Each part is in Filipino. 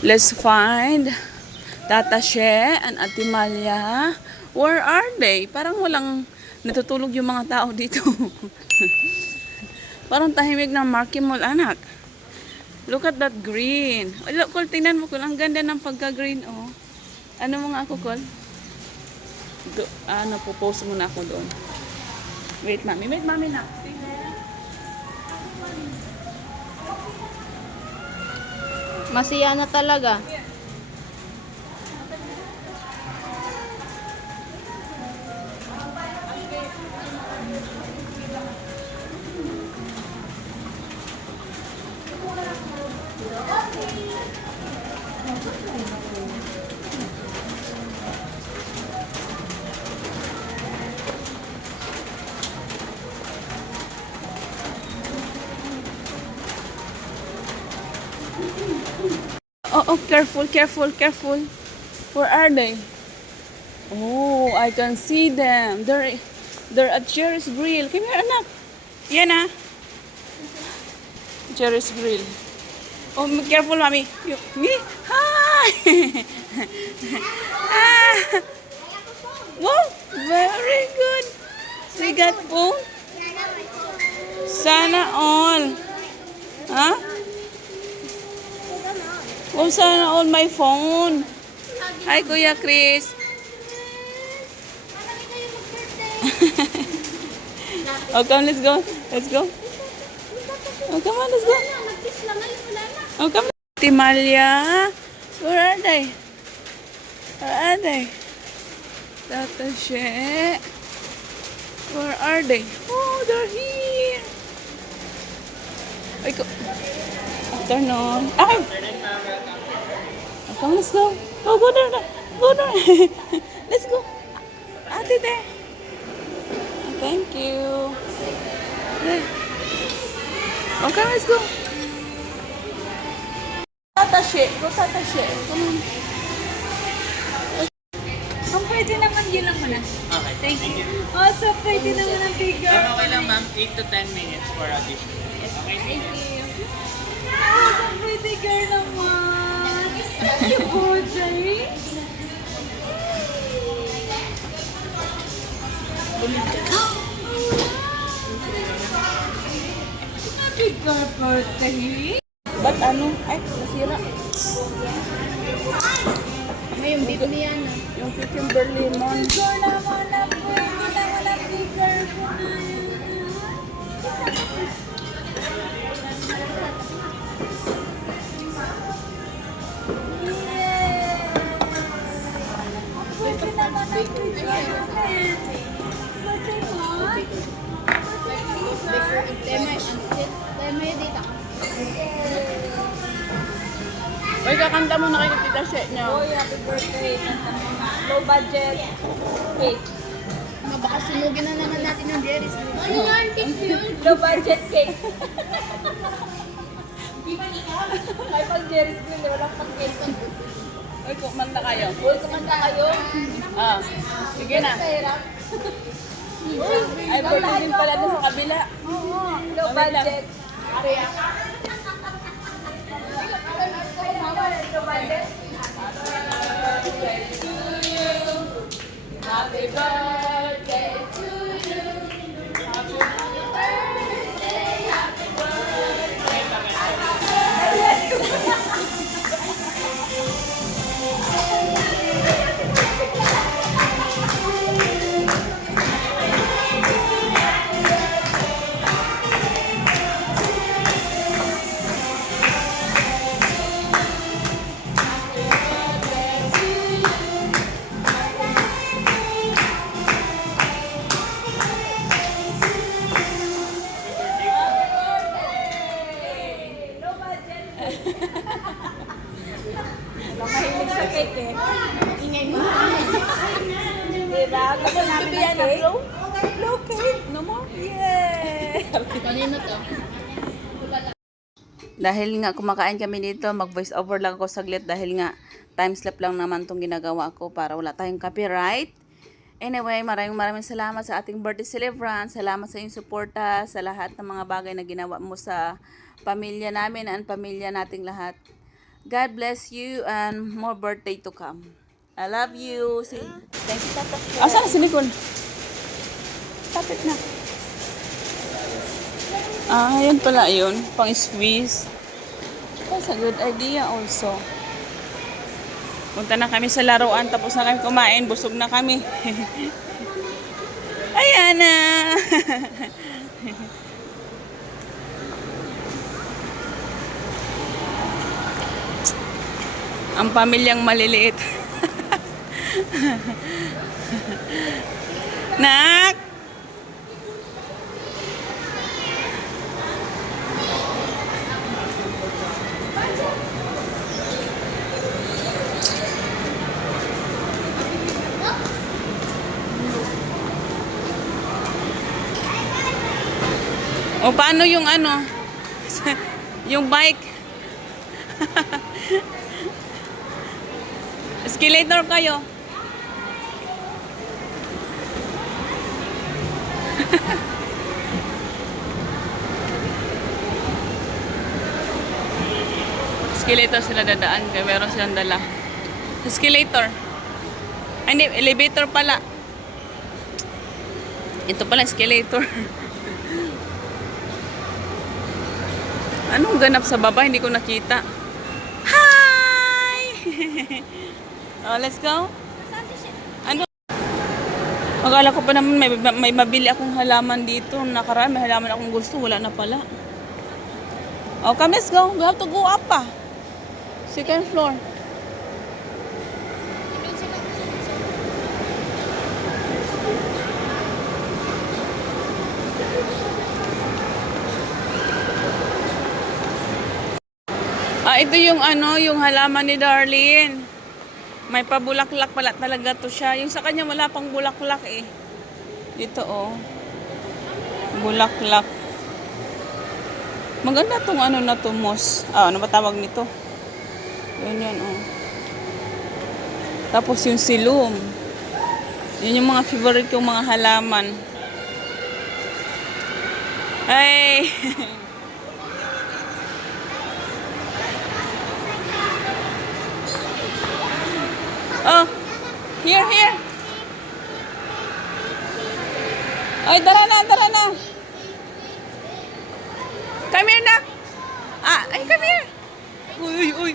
Let's find Tata She and Ate Malia. Where are they? Parang walang natutulog yung mga tao dito. Parang tahimik ng Marky Mall, anak. Look at that green. Oh, look, Col, tingnan mo, Col. Ang ganda ng pagka-green, oh. Ano mo nga ako, Col? Popost muna ako doon. Wait, mami. Wait, mami na. Masiya na talaga. Oh, careful, careful, careful. Where are they? Oh, I can see them. They're at Jerry's Grill. Come here, anak. Yan ah. Jerry's Grill. Oh, careful, mommy. Me? Hi! Ah! Wow, very good. We got phone. Sana all. Huh? Oh, sana all my phone. Hi, Kuya Chris. Oh, come, let's go. Let's go. Oh, come on, let's go. Oh, come on. Timalia. Where are they? Where are they? Tata She. Where are they? Oh, they're here. Ay, afternoon. Okay. Oh, come, let's go. Oh, go there. Go there. Let's go. Ate there. Thank you. There. Okay, let's go. Tata She. Go, Tata She. Come on. Ang pwede naman yun lang muna. Okay. Thank you. Oh, so pwede naman ang bigger. Okay lang ma'am, 8 to 10 minutes for audition. Okay, thank you. Oh, ang pretty girl naman. Thank you, Bojay. Happy birthday. Ba't ano? Ay, nasira. May yung bib niya na. Yung cucumber lemon. Bigger naman na pwede naman ang bigger po na yan. Pwede naman ang bigger na yan. Birthday mo? Lemon dito. Uy, kakanta mo na kay Tita She niya. Boy, happy birthday. Low budget cake. Baka sunugin na naman natin yung Jerry's. Ano nga ang cake yun? Low budget cake. Ay, pag Jerry's Grill, walang pang cake. Uy, kumanta kayo. Uy, kumanta kayo. Ah, sige na. Mahirap. Ay, birthday din pala doon sa kabila. Oo, low Wait lang. budget. Area. Low budget. Happy birthday to you. Happy birthday, happy birthday. Low budget. Mahilig sa cake eh. Ingay mo. Diba? Gusto namin ng cake. Low cake. No more? Yay! Kanino to? Dahil nga kumakain kami dito, mag-voice over lang ako saglit dahil nga time slap lang naman tong ginagawa ko para wala tayong copyright. Anyway, maraming salamat sa ating birthday celebrant. Salamat sa inyong suporta, sa lahat ng mga bagay na ginawa mo sa pamilya namin at pamilya nating lahat. God bless you and more birthday to come. I love you. See? Thank you, Tata. Asan na si Nicole? Stop it na. Ah, yun pala yun. Pang-squeeze. That's a good idea also. Punta na kami sa laruan. Tapos na kami kumain. Busog na kami. Ayan na. Ang pamilyang maliliit. Nak! O paano yung ano? Yung bike? Escalator kayo. Escalator sila dadaan kaya meron silang dala. Escalator. Ay, hindi, elevator pala. Ito pala escalator. Anong ganap sa baba? Hindi ko nakita. Hi! Oh, let's go. Ano? Akala ko pa naman may mabili akong halaman dito. Nakaraan may halaman akong gusto. Wala na pala. Oh, come, let's go. We have to go up pa. Second floor. Ah, ito yung ano, yung halaman ni Darlene. May pabulaklak pala talaga to siya. Yung sa kanya wala pang bulaklak eh. Dito oh. Bulaklak. Maganda tong ano na to, moss. Ah, ano ba tawag nito? Yan oh. Tapos yung silum. Yun yung mga favorite kong mga halaman. Ay! Oh, here. Ay, tara na. Come here na. Ah, ay, come here. Uy.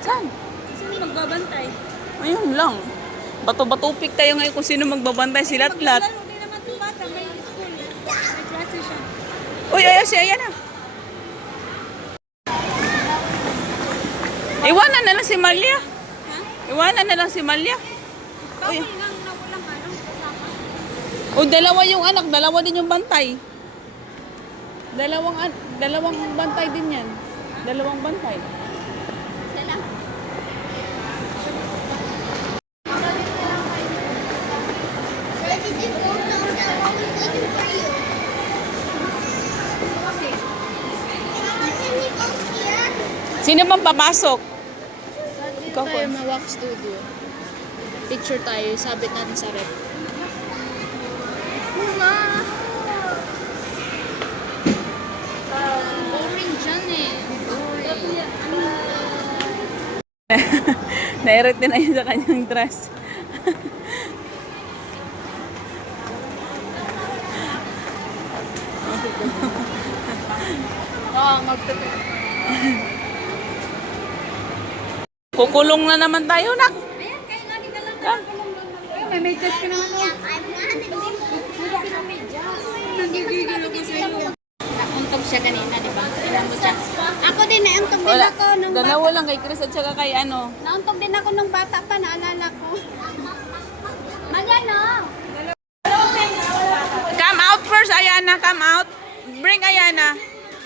Saan? Sino magbabantay? Ayun lang. Bato-batupik tayo ngayon kung sino magbabantay, silat-lat. Maglaro din naman itong bata. May school. May klase siya. Uy, ayan na. Iwanan na lang si Malia. Ha? Iwanan na lang si Malia. Uy. Bawal lang na walang ano. Kasama. O, dalawa yung anak, dalawa din yung bantay. Dalawang bantay din yan. Dalawang bantay. Isa lang. Sino bang papasok? Dito tayo ma-wax studio. Picture tayo. Sabit natin sa rep. Boring dyan eh. Boring. Nairite na yun sa kanyang dress. Kukulong na naman tayo, nak. Ayan, kayo lagi ka lang. Come. May medyas ka naman. Nagigigil ako sa'yo. Nauntog siya kanina, di ba? Tignan mo siya. Ako din, nauntog din Wala. ako nung Dalawa lang kay Chris at saka kay ano. Nauntog din ako nung bata pa, naalala ko. Magano? Come out first, Ayana. Come out. Bring Ayana.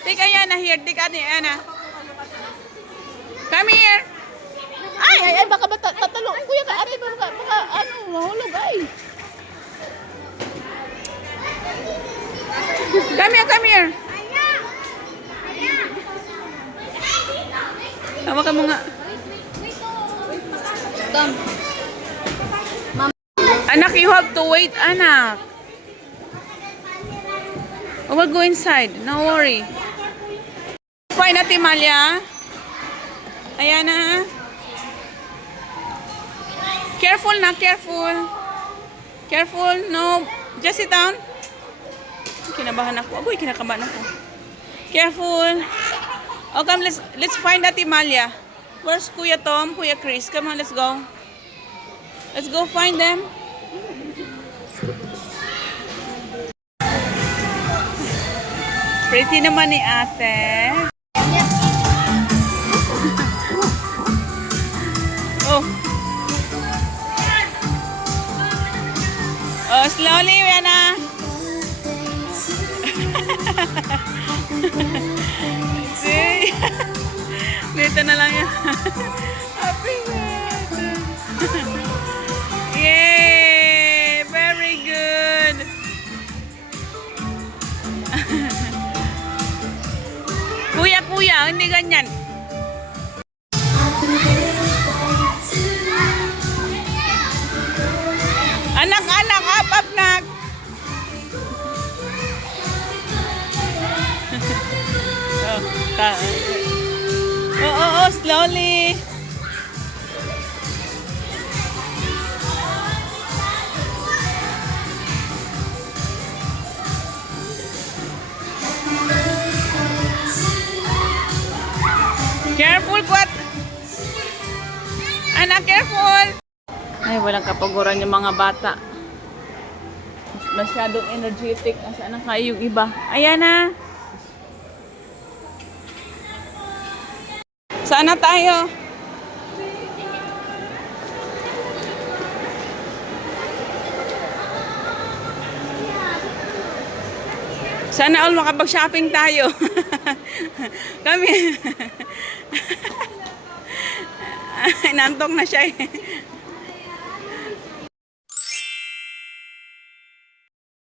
Take Ayana here. Take Ayana. Come here. Ay, baka ba tatalo? Kuya ka, ate, baka ano, mahulog, ay. Come here. Hawakan mo nga. Tom. Anak, you have to wait, anak. Oh, we'll go inside. No worry. Fine na, Timalia. Ayan na. Careful na, careful. Careful. No. Just sit down. Kinabahan ako. Agoy, kinakabahan ako. Careful. Oh, come, let's find that Timalia. Where's Kuya Tom, Kuya Chris? Come on, let's go. Let's go find them. Pretty naman ni ate. Oh. Oh, slowly, Wena. See? Dito na lang yan. Happy birthday. Yay! Very good. Kuya, hindi ganyan. Anak, up, nak. Oh, slowly. Careful, Kwat. Anak, careful. Ay, walang kapaguran yung mga bata. Masyadong energetic. Asaan na kayo yung iba? Ayan na. Saan na tayo? Sana all makapag-shopping tayo. Kami. Nantong na siya eh.